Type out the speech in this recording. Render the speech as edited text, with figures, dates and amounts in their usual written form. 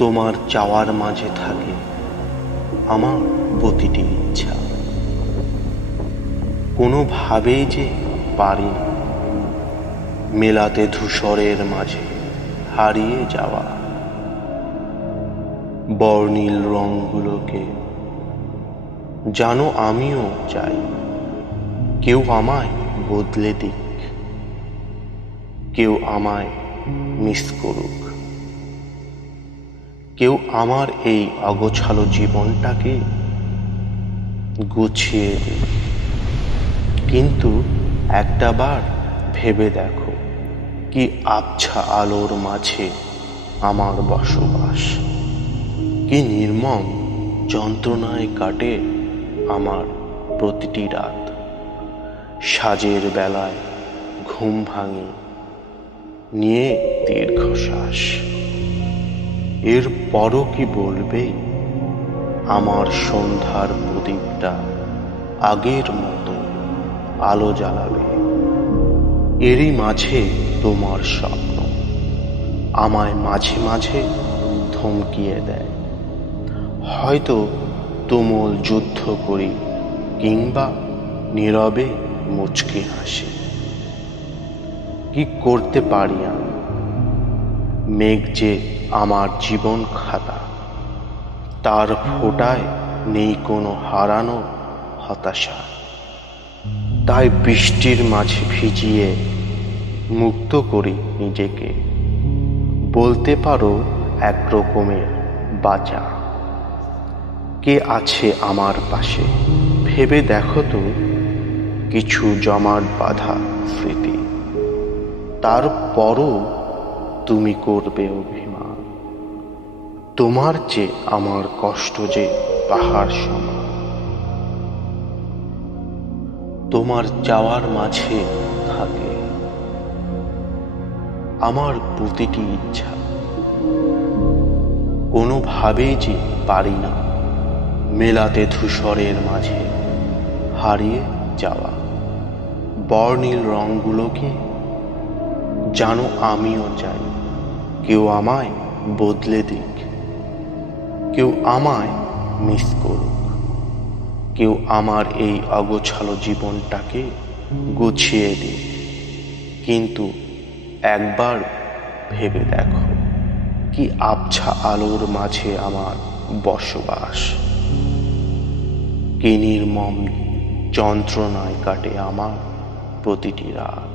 তোমার চাওয়ার মাঝে থাকে আমার প্রতিটি ইচ্ছা। কোনোভাবেই যে পারি না মেলাতে ধূসরের মাঝে হারিয়ে যাওয়া। বর্ণিল রঙগুলোকে জানো আমিও চাই কেউ আমায় বদলে দিক, কেউ আমায় মিস করুক, কেউ আমার এই অগোছালো জীবনটাকে গুছিয়ে দিক। কিন্তু একটাবার ভেবে দেখো কি আবছা আলোর মাঝে আমার বসবাস, কি নির্মম যন্ত্রণায় কাটে আমার প্রতিটি রাত। সাজের বেলায় ঘুম ভাঙি নিয়ে দীর্ঘশ্বাস। এর পরও কি বলবে আমার সন্ধ্যার প্রদীপটা আগের মতো আলো জ্বালাবে? এরই মাঝে তোমার স্বপ্ন আমায় মাঝে মাঝে ধমকিয়ে দেয়। হয়তো তুমুল যুদ্ধ করি কিংবা নীরবে মুচকি হাসি। কি করতে পারি আমি? মেঘ যে আমার জীবন খাতা, তার ফোঁটায় নেই কোনো হারানো হতাশা। তাই বৃষ্টির মাঝে ভিজিয়ে মুক্ত করি নিজেকে, বলতে পারো এক রকমের বাঁচা। কে আছে আমার পাশে ভেবে দেখো তো, কিছু জমাট বাঁধা স্মৃতি। তারপরও তুমি করবে অভিমান, তোমার যে আমার কষ্ট যে পাহাড় সমান। তোমার চাওয়ার মাঝে থাকে আমার প্রতিটি ইচ্ছা। কোনোভাবেই যে পারি না মেলাতে ধূসরের মাঝে হারিয়ে যাওয়া। বর্ণিল রঙগুলোকে জানো আমিও চাই কেউ আমায় বদলে দিক, কেউ আমায় মিস করুক, কেউ আমার এই অগোছালো জীবনটাকে গুছিয়ে দিক। কিন্তু একবার ভেবে দেখো কি আবছা আলোর মাঝে আমার বসবাস, কি নির্মম যন্ত্রণায় কাটে আমার প্রতিটি রাত।